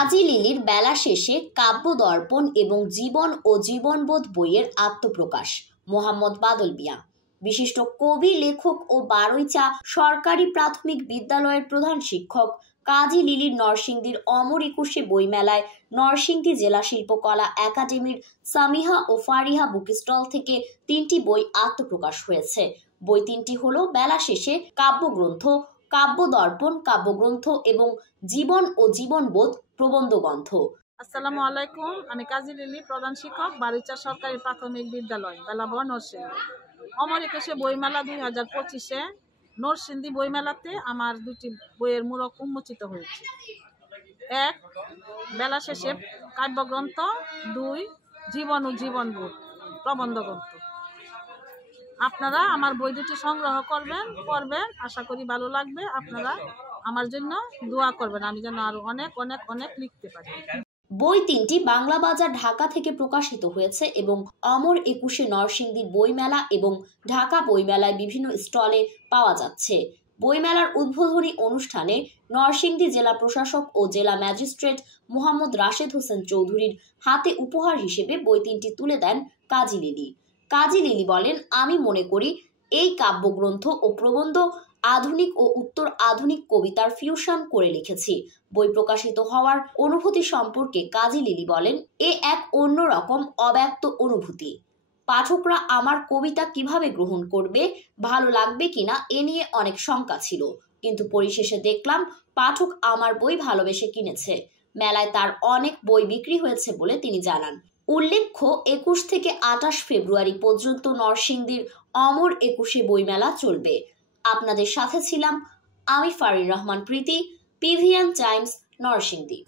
কাজী লিলির বেলা শেষে কাব্যদর্পণ এবং জীবন ও জীবনবোধ বইয়ের আত্মপ্রকাশ। মোহাম্মদ বাদল মিয়া। বিশিষ্ট কবি, লেখক ও বারৈচা সরকারি প্রাথমিক বিদ্যালয়ের প্রধান শিক্ষক কাজী লিলির নরসিংদীর অমর একুশে বইমেলায় নরসিংদী জেলা শিল্পকলা একাডেমির সামিহা ও ফারিহা বুক স্টল থেকে 3টি বই আত্মপ্রকাশ হয়েছে। বই 3টি হলো বেলা শেষে কাব্যগ্রন্থ, কাব্যদর্পণ কাব্যগ্রন্থ এবং জীবন ও জীবনবোধ প্রবন্ধ গ্রন্থ। আসসালামু আলাইকুম, আমি কাজী লিলি, প্রধান শিক্ষক, বারৈচা সরকারি প্রাথমিক বিদ্যালয়, বেলাবর, নরসিংদী। অমর একুশে বইমেলা 2025-এ নরসিংদী বইমেলাতে আমার 2টি বইয়ের মূলক উন্মোচিত হয়েছে। 1, বেলা শেষে কাব্যগ্রন্থ, 2, জীবন ও জীবনবোধ প্রবন্ধ গ্রন্থ। আপনারা আমার বই 2টি সংগ্রহ করবেন, পড়বেন, আশা করি ভালো লাগবে। আপনারা আমার জন্য দোয়া করবেন, আমি যেন আরো অনেক অনেক অনেক লিখতে পারি। বই 3টি বাংলা বাজার ঢাকা থেকে প্রকাশিত হয়েছে এবং অমর একুশে নরসিংদীর বইমেলা এবং ঢাকা বইমেলায় বিভিন্ন স্টলে পাওয়া যাচ্ছে। বইমেলার উদ্বোধনী অনুষ্ঠানে নরসিংদী জেলা প্রশাসক ও জেলা ম্যাজিস্ট্রেট মোহাম্মদ রাশেদ হোসেন চৌধুরীর হাতে উপহার হিসেবে বই 3টি তুলে দেন কাজী লিলি। কাজী লিলি বলেন, আমি মনে করি এই কাব্যগ্রন্থ ও প্রবন্ধ আধুনিক ও উত্তর আধুনিক কবিতার ফিউশন করে লিখেছি। বই প্রকাশিত হওয়ার অনুভূতি সম্পর্কে কাজী লিলি বলেন, এ এক অন্যরকম অব্যক্ত অনুভূতি। পাঠকরা আমার কবিতা কিভাবে গ্রহণ করবে, ভালো লাগবে কিনা এ নিয়ে অনেক শঙ্কা ছিল, কিন্তু পরিশেষে দেখলাম পাঠক আমার বই ভালোবেসে কিনেছে। মেলায় তার অনেক বই বিক্রি হয়েছে বলে তিনি জানান। উল্লেখ্য, 21 থেকে 28 ফেব্রুয়ারি পর্যন্ত নরসিংদীর অমর একুশে বইমেলা চলবে। আপনাদের সাথে ছিলাম আমি ফারির রহমান প্রীতি, পিভিএন টাইমস, নরসিংদী।